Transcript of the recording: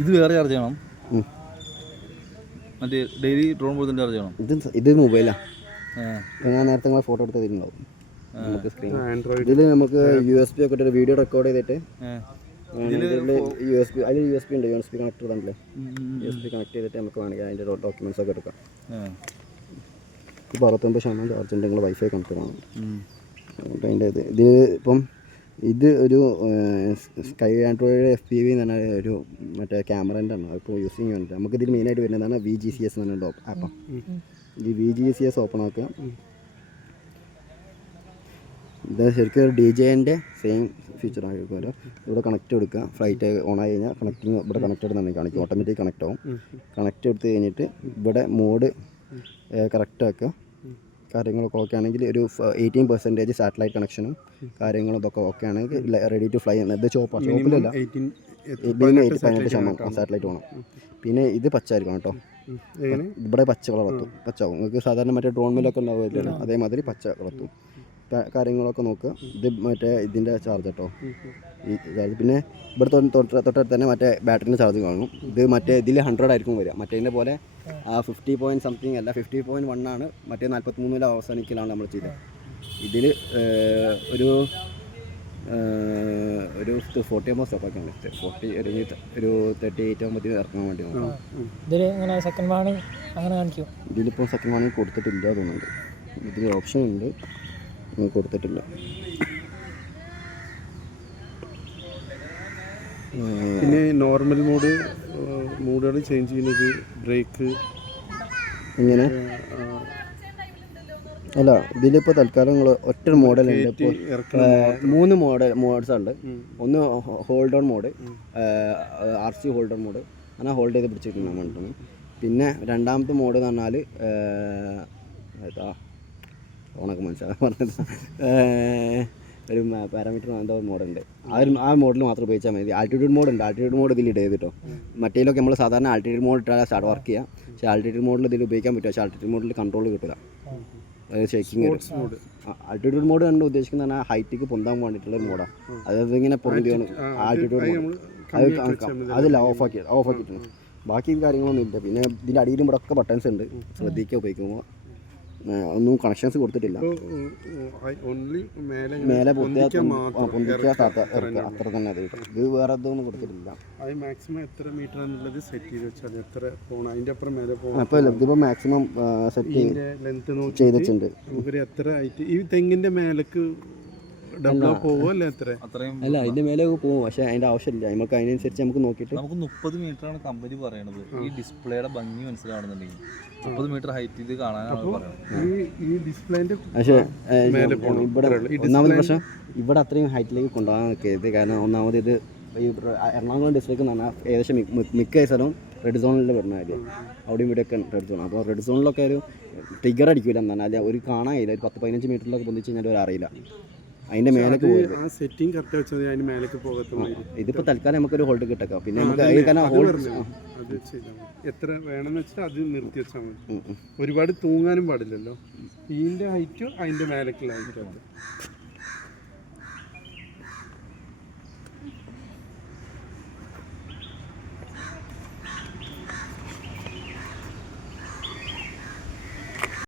ഇത് വേറെ ചാർജ് ചെയ്യണം, മറ്റേ ഡെയിലി ഡ്രോൺ പോലെ ചാർജ് ചെയ്യണം. ഇത് മൊബൈലാണ്. ഞാൻ നേരത്തെ നിങ്ങൾ ഫോട്ടോ എടുത്ത് തരുന്നുണ്ടാവും. നമുക്ക് സ്ക്രീൻ ഇതിൽ നമുക്ക് USB ഒക്കെ ഇട്ട് വീഡിയോ റെക്കോർഡ് ചെയ്തിട്ട് USB അതിൽ USB ഉണ്ട്, USB കണക്ട് ചെയ്താണല്ലേ, USB കണക്ട് ചെയ്തിട്ട് നമുക്ക് വേണമെങ്കിൽ അതിൻ്റെ ഡോക്യുമെൻറ്റ്സ് ഒക്കെ എടുക്കാം. ഇപ്പോൾ 69% ചാർജ് ഉണ്ട്. നിങ്ങൾ വൈഫൈ കണക്ട് ചെയ്യണം. അപ്പോൾ അതിൻ്റെ ഇത് ഇപ്പം ഇത് ഒരു സ്കൈ ആൻഡ്രോയിഡ് FPV എന്ന് പറഞ്ഞാൽ ഒരു മറ്റേ ക്യാമറേൻ്റെ ആണ്. അപ്പോൾ യൂസ് ചെയ്യാൻ വേണ്ടിയിട്ട് നമുക്കിതിൽ മെയിനായിട്ട് വരുന്നതാണ് VGCS എന്ന് പറഞ്ഞ ആപ്പാണ്. ഈ VGCS ഓപ്പൺ ആക്കുക. ഇത് ശരിക്കും ഒരു DJIൻ്റെ സെയിം ഫീച്ചർ ആയിരിക്കും. ഇവിടെ കണക്റ്റ് കൊടുക്കുക. ഫ്ലൈറ്റ് ഓൺ ആയി കഴിഞ്ഞാൽ കണക്റ്റിങ് ഇവിടെ കണക്റ്റ് എടുത്ത് കാണിക്കും, ഓട്ടോമാറ്റിക് കണക്റ്റ് ആവും. കണക്റ്റ് എടുത്ത് കഴിഞ്ഞിട്ട് ഇവിടെ മോഡ് കറക്റ്റ് ആക്കുക. കാര്യങ്ങളൊക്കെ ഓക്കെ ആണെങ്കിൽ ഒരു 18% സാറ്റലൈറ്റ് കണക്ഷനും കാര്യങ്ങളും ഇതൊക്കെ ഓക്കെ ആണെങ്കിൽ റെഡി ടു ഫ്ലൈ ആണ്. ഇത് ഷോപ്പിലല്ല, 18% സാറ്റലൈറ്റ് വേണം. പിന്നെ ഇത് പച്ചായിരിക്കണം കേട്ടോ. ഇവിടെ പച്ച കളറത്തും പച്ചാവും. നിങ്ങൾക്ക് സാധാരണ മറ്റേ ഡ്രോൺ മില്ലൊക്കെ ഉണ്ടാവുമല്ലോ, അതേമാതിരി പച്ച കളർത്തും. കാര്യങ്ങളൊക്കെ നോക്കുക. ഇത് മറ്റേ ഇതിൻ്റെ ചാർജ് കേട്ടോ, ഈ ചാർജ്. പിന്നെ ഇവിടെ തൊട്ടടുത്ത് തന്നെ മറ്റേ ബാറ്ററിൻ്റെ ചാർജ് കാണും. ഇത് മറ്റേ ഇതിൽ 100 ആയിരിക്കും വരിക. മറ്റേതിൻ്റെ പോലെ 50 പോയിൻറ്റ് സംതിങ് അല്ല, 50.1 ആണ്. മറ്റേ 43 അവസാനിക്കലാണ് നമ്മൾ ചെയ്തത്. ഇതിൽ ഒരു 40 ആകുമ്പോൾ സ്റ്റോപ്പാക്കാണ്. 40 ഒരു 38 ആകുമ്പോൾ ഇറക്കാൻ വേണ്ടി നോക്കാം. ഇതിലിപ്പോൾ സെക്കൻഡ് വാണിംഗ് കൊടുത്തിട്ടില്ല തോന്നുന്നുണ്ട്. ഇതിൽ ഓപ്ഷൻ ഉണ്ട്, കൊടുത്തിട്ടില്ല. പിന്നെ നോർമൽ മോഡുകൾ ചേഞ്ച് ചെയ്യുന്നത് ബ്രേക്ക് ഇങ്ങനെ അല്ല. ഇതിലിപ്പോൾ തൽക്കാലം നിങ്ങൾ ഒറ്റ മോഡലുണ്ട്. ഇപ്പോൾ 3 മോഡ്സ് ഉണ്ട്. ഒന്ന് hold on mode, RC hold on mode, അങ്ങനെ ഹോൾഡ് ചെയ്ത് പിടിച്ചിട്ടുണ്ടാകും വേണ്ടിയിട്ടാണ്. പിന്നെ രണ്ടാമത്തെ മോഡ് എന്ന് പറഞ്ഞാൽ ഓണൊക്കെ മനസ്സിലാകാൻ പറഞ്ഞത് ഒരു പാരാമീറ്റർ എന്തോ മോഡുണ്ട്. ആ മോഡിൽ മാത്രം ഉപയോഗിച്ചാൽ മതി. ആൾട്ടിറ്റ്യൂഡ് മോഡ് ഉണ്ട്. ആൾട്ടിറ്റ്യൂഡ് മോഡ് ഇതിൽ ഇടേ കേട്ടോ. മറ്റേലൊക്കെ നമ്മൾ സാധാരണ ആൾട്ടിറ്റ്യൂഡ് മോഡ് ഇട്ടാൽ സ്റ്റാർട്ട് വർക്ക് ചെയ്യുക. പക്ഷേ ആൾട്ടിറ്റ്യൂഡ് മോഡിൽ ഇതിൽ ഉപയോഗിക്കാൻ പറ്റും. പക്ഷേ ആൾട്ടിറ്റ്യൂഡ് മോഡിൽ കൺട്രോൾ കിട്ടില്ല, ഷേക്കിങ്. ആൾട്ടിറ്റ്യൂഡ് മോഡ് കണ്ട് ഉദ്ദേശിക്കുന്ന പറഞ്ഞാൽ ഹൈറ്റിക്ക് പൊന്താൻ വേണ്ടിയിട്ടുള്ള മോഡാണ്. അതായത് ഇങ്ങനെ പൊന്തിയാണ് ആൾട്ടിറ്റ്യൂഡ് മോഡ്. അതില്ല, ഓഫാക്കിയിട്ടുണ്ട്. ബാക്കി കാര്യങ്ങളൊന്നും ഇല്ല. പിന്നെ ഇതിൻ്റെ അടിയിലും ഇവിടെ ഒക്കെ ബട്ടൺസ് ഉണ്ട്, ശ്രദ്ധിക്കുക ഉപയോഗിക്കുമ്പോൾ. ഒന്നും കണക്ഷൻസ് കൊടുത്തിട്ടില്ല. മേലെ പൊന്തിക്കുക അത്ര തന്നെ. അത് ഇത് വേറെ ഇതൊന്നും കൊടുത്തിട്ടില്ല. അപ്പോൾ ഇതിപ്പോൾ മാക്സിമം സെറ്റ് ചെയ്തിട്ടുണ്ട്. ഈ തെങ്ങിന്റെ മേലേക്ക് അല്ല, അതിന്റെ മേലെ പോകും. പക്ഷെ അതിന്റെ ആവശ്യമില്ല. നമുക്ക് അതിനനുസരിച്ച് നമുക്ക് നോക്കിയിട്ട് നമുക്ക് 30 മീറ്ററാണ് കമ്പനി പറയണത്. ഈ ഡിസ്പ്ലേയുടെ ഭംഗി മനസ്സിലാവണമെന്നുണ്ടെങ്കിൽ 30 മീറ്റർ ഹൈറ്റിൽ കാണാനാണ് പറയുന്നത്. പക്ഷേ ഇവിടെ ഒന്നാമത് പ്രശ്നം, ഇവിടെ അത്രയും ഹൈറ്റിലേക്ക് കൊണ്ടുപോകാൻ നിൽക്കരുത്. കാരണം ഒന്നാമത് ഇത് ഈ എറണാകുളം ഡിസ്ട്രിക്ട് എന്ന് പറഞ്ഞാൽ ഏകദേശം മിക്ക സ്ഥലവും റെഡ് സോണിൽ വരുന്ന കാര്യം. അവിടെയും ഇവിടെയൊക്കെ റെഡ് സോൺ. അപ്പോൾ റെഡ് സോണിലൊക്കെ ഒരു ട്രിഗർ അടിക്കില്ല എന്നാണ്. അല്ല, ഒരു കാണാനില്ല. ഒരു 10-15 മീറ്ററിലൊക്കെ പൊന്തിച്ച് കഴിഞ്ഞാൽ ഒരു അറിയില്ല. അതിന്റെ മേലേക്ക് പോയത്. ഇതിപ്പോൾ തൽക്കാലം നമുക്കൊരു ഹോൾഡ് കിട്ടക്കാം. പിന്നെ നമുക്ക് എത്ര വേണമെന്ന് വെച്ചാൽ അത് നിർത്തി വെച്ചാൽ മതി. ഒരുപാട് തൂങ്ങാനും പാടില്ലല്ലോ. ഇതിന്റെ ഹൈറ്റും അതിന്റെ മേലേക്കുള്ള ഹൈറ്റും.